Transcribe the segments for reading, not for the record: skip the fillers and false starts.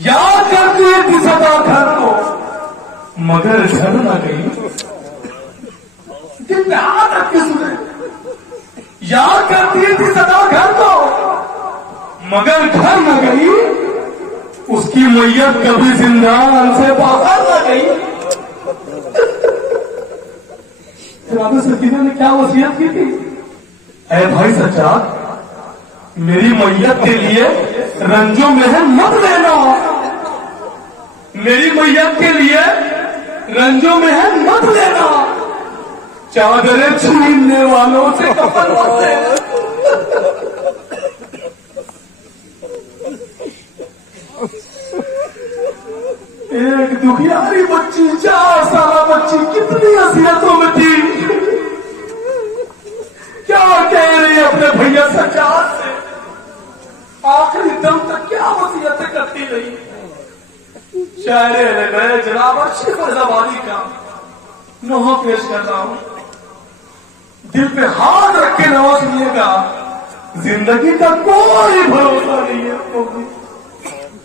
याद करती थी सदा घर को, मगर घर न गई। दिल में हाथ रख के सुने, याद करती थी सदा घर को, मगर घर न गई। उसकी मैयत कभी जिंदान से बाहर न गई। राधा सकीना ने क्या वसीयत की थी? ऐ भाई सज्जाद, मेरी मैयत के लिए रंजो महल मत लेना। मेरी मैयत के लिए रंजो महल मत लेना। चादरें छीनने वालों से कफन मत लेना। एक दुखियारी बच्ची, 4 साल बच्ची कितनी हसीयतों में थी। क्या कह रही अपने भैया सज्जाद से? आखिरी दम तक क्या वसीयतें करती रही। शायरे मैं जनाब शिफर जबानी का नोहा पेश कर रहा हूं। दिल पे हाथ रख के नवा सुनिएगा। जिंदगी का कोई भरोसा नहीं है।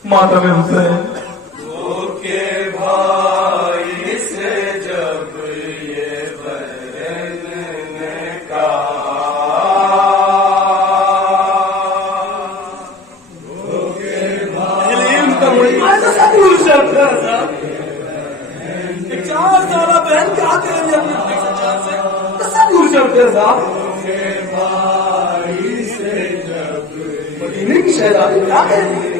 मातम हुसैन के भाई से जब ये बहन ने कहा, एक 4 साल बहन क्या करेंगे अपने सज्जाद से? सब दूर चलते साहब। भाई से जब मदीने की शहजादी क्या करेंगे?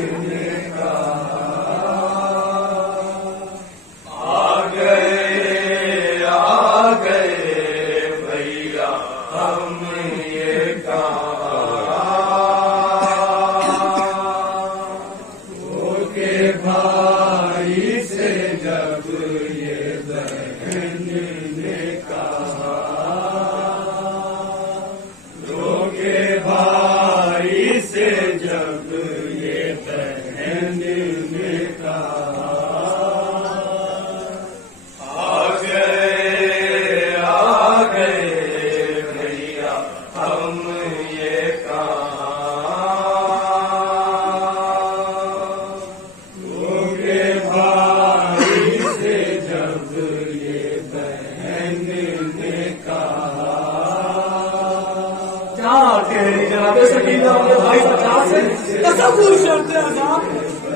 भाई सज्जाद से तसव्वुर शर्ते आजाद।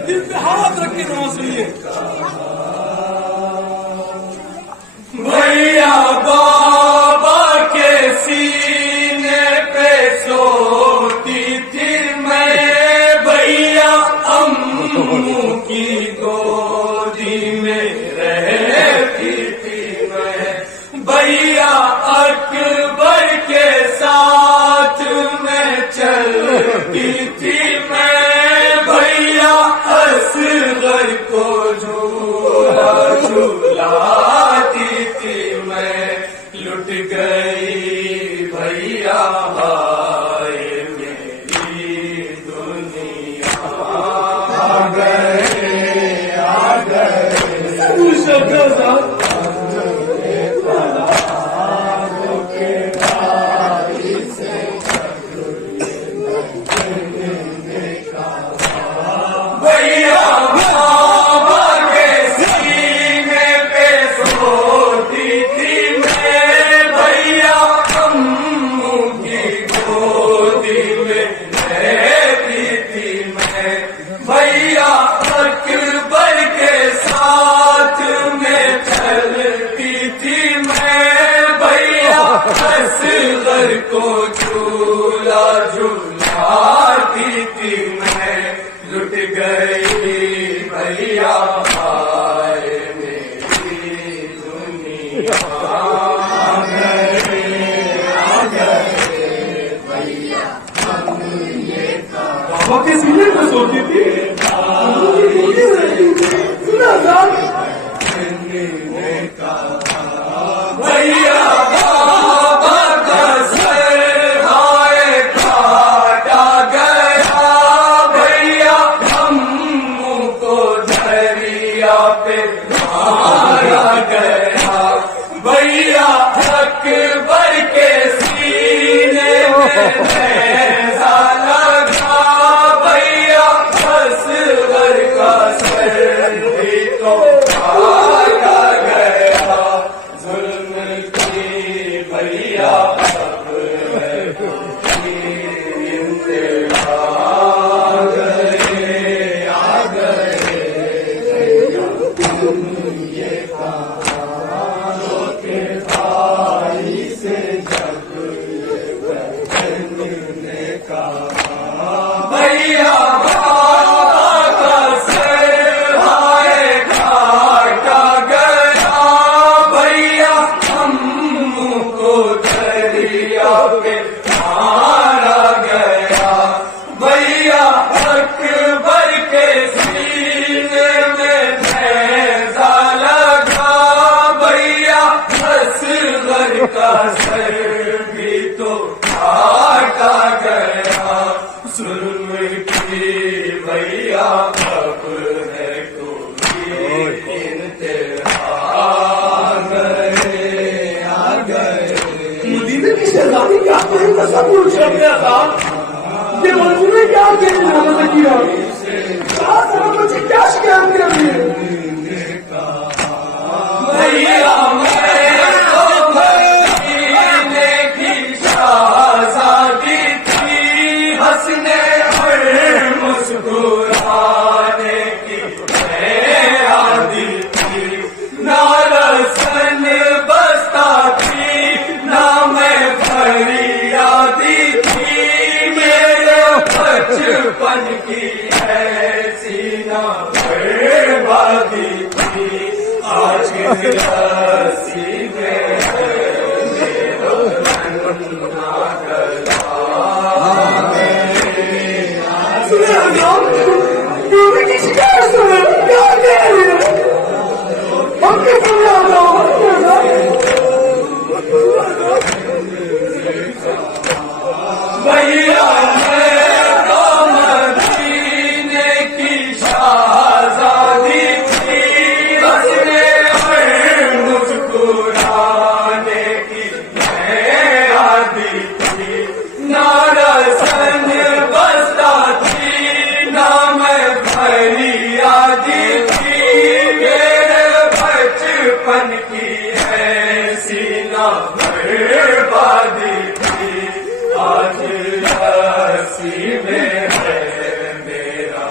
दिल पे हाथ रख के नवा सुनिए। भैया बाबा के सीने पे सोती थी मैं, भैया अम्मू की गोदी में रहती थी मैं, भैया अकबर के साथ में चलती थी मैं, भैया असगर को झूला झूलाती थी मैं। लुट गई भैया हाय मेरी दुनिया, आ गए आ गए। असगर को झूला झूलाती थी मैं। लुट गई भैया हाय मेरी दुनिया, आ गए भैया हम ये बाबा के सीने में सोती थी। भैया बाबा का सर हाय काटा गया, भैया अम्मू को दरिया पे मारा गया। ऐसा पूछ रहा था ये मंजूरी क्या देने में किया मुझे क्या शिकायत कर रही है भैया मैं तो मदीने की शाहज़ादी थी, हंसने और मुस्कुराने की मैं आदी थी, ना रसन बसता थी ना मैं फरियादी थी, मेरे बचपन की ऐसी ना बर्बादी थी, आज रसी में की शिकायत सुने क्या कह रही है हमने सुना भैया मैं तो मदीने की शाहज़ादी थी, हंसने और मुस्कुराने की मैं आदी थी, ना रसन बसता थी ना मैं फरियादी थी, मेरे बचपन की ऐसी ना बर्बादी थी, आज रसी में है मेरा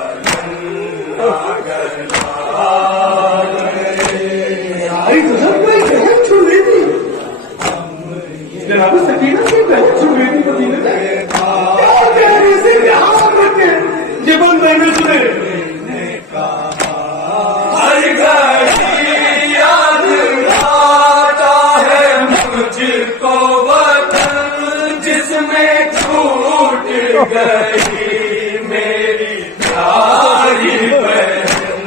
आई गजब में बहन छू रही थी जनाब सकीना की बहन छू रही थी मदीने में क्या कह रही थी ध्यान रखे जीवन में सुने हर घड़ी याद आता है मुझको वतन जिसमें छूट गई मेरी प्यारी बहन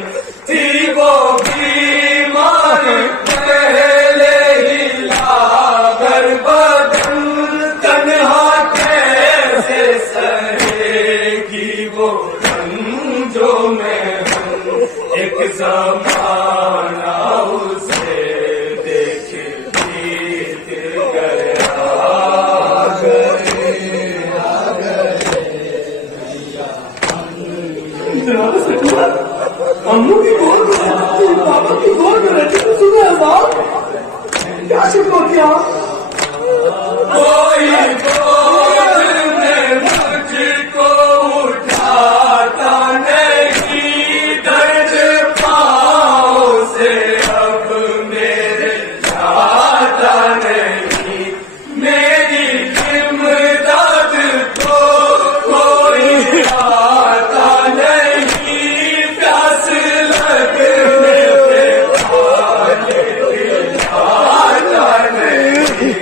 थी, वो बीमार पहले ही लागर बदन, तन्हा कैसे सहेगी वो रंजो में एक ज़माना उसे देख बीत गया। जनाब सकीना अम्मू की गोद में पापा की गोद में रहती तो सुबह अजान क्या शिकवा किया कोई गोद में मुझको उठाता नहीं, दर्द पाँव से अब मेरे जाता नहीं, मेरी इमदाद तो कोई आता नहीं, प्यास लगने पे पानी पिलाता नहीं,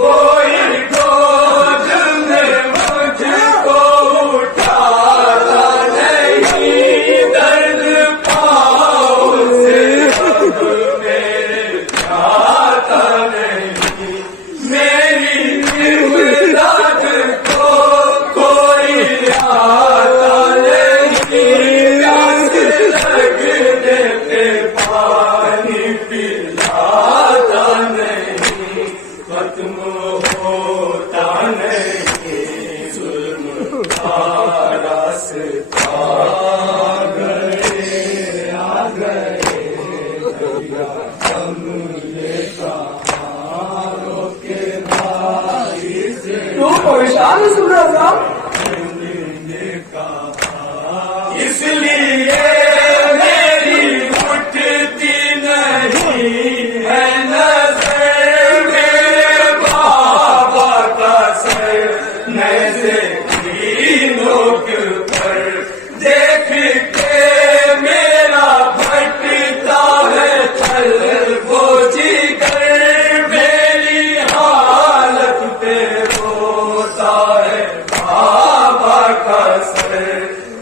कोई गोद में मुझको उठाता नहीं, दर्द पाँव से अब मेरे जाता नहीं, मेरी इमदाद को कोई आता नहीं, प्यास लगने पे पानी पिलाता नहीं, खत्म होता नहीं जुल्म का रास्ता, गए आ गए भैया हमने कहारों के भाई से तो परेशान है सुबह अजान इसलिए मेरी उठती नहीं है नजर, मेरे बाबा का सर नैसे लोग पर देख के मेरा भटकता है चल वो जिगर, मेरी हालत पे रोता है बाबा का सर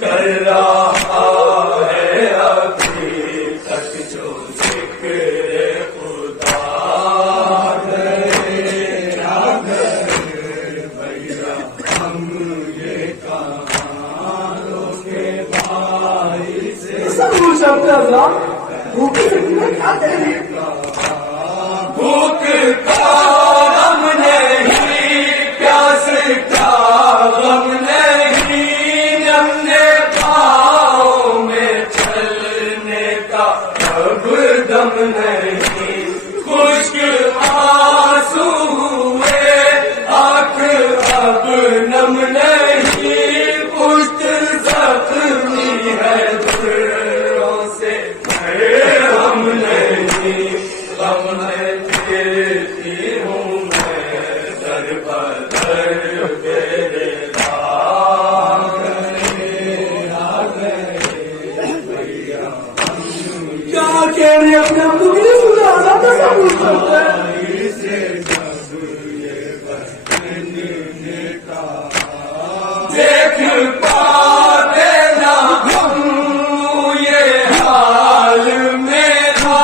कर रहा शब्द था भूख से क्या तेरी भूख का गम नहीं, प्यास का गम नहीं, हमने पाँव में चलने का अब दम नहीं। खुश्क आंसू हुए, आँख अब नम नहीं, पुष्ट जख्मी है दिलों से हम नहीं। गम में फिरती हूँ मैं दर बदर, मेरे दाग क्या कह रहे अपने आप को नहीं सुना जाता सब कुछ करता है देख पाते ना हम ये हाल मेरा,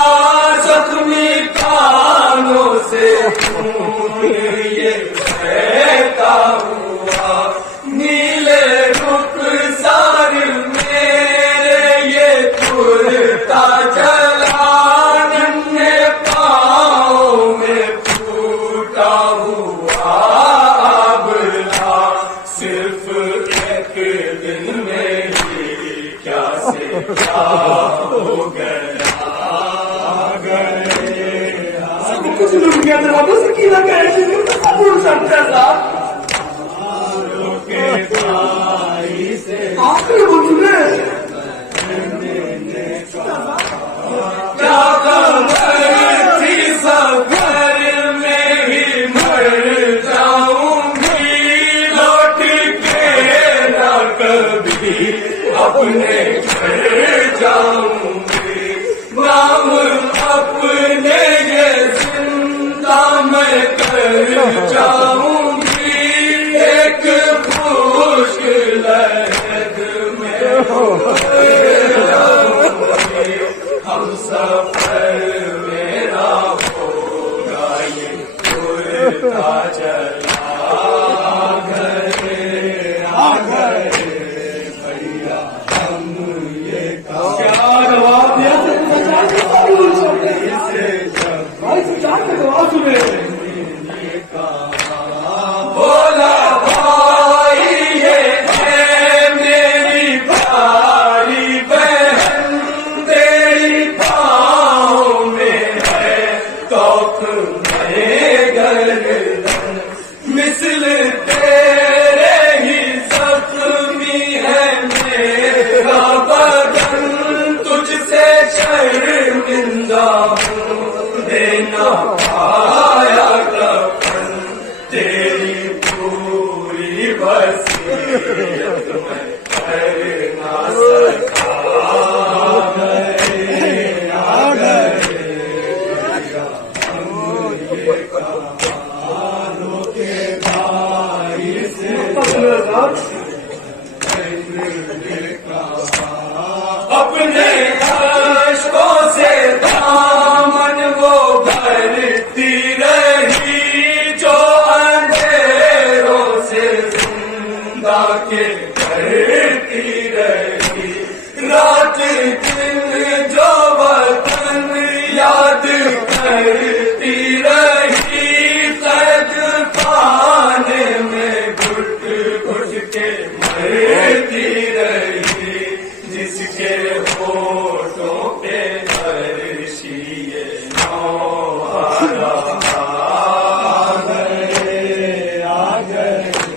जख्मी कानों से खून ये बहता हुआ, नीले रुखसार मेरे ये कुर्ता जला, नन्हे पाँव में फूटा हुआ आबला, सिर्फ एक दिन में ही क्या से क्या हो गया। सब कुछ लुट गया तेरा बस की लगा है जिसको तो सब भूल सकता था आखिरी बोल चुके क्या खबर थी, सफर में ही मर जाऊंगी, लौट के ना कभी अपने घर जाऊंगी, नाम अपने ये जिंदा मैं कर जाऊंगी, एक खुश लहद में हो जाऊंगी, हम सफर मेरा होगा ये उड़ता चला गए, आ गए भैया हम ये क्या जवाब दिया सब भूल सकते भाई सुचार के जवाब सुने बोला भाई ये है मेरी प्यारी बहन, तेरी पाँव में है तौक में गर्दन, मिसल तेरे ही जख्मी है मेरा बदन, तुझसे शर्मिंदा हूँ देना पाया कफन, तेरी पूरी वसीयत मैं कर ना सका, आ गए अपने अश्कों से दामन वो भरती रही, जो अंधेरों से जिंदा के करती रही, रात दिन जो वतन याद करती रही, कैद पाने में घुट घुट के मरती रही, जिसके होठों पे हर्षिए नौहारा आ गए, आ गए।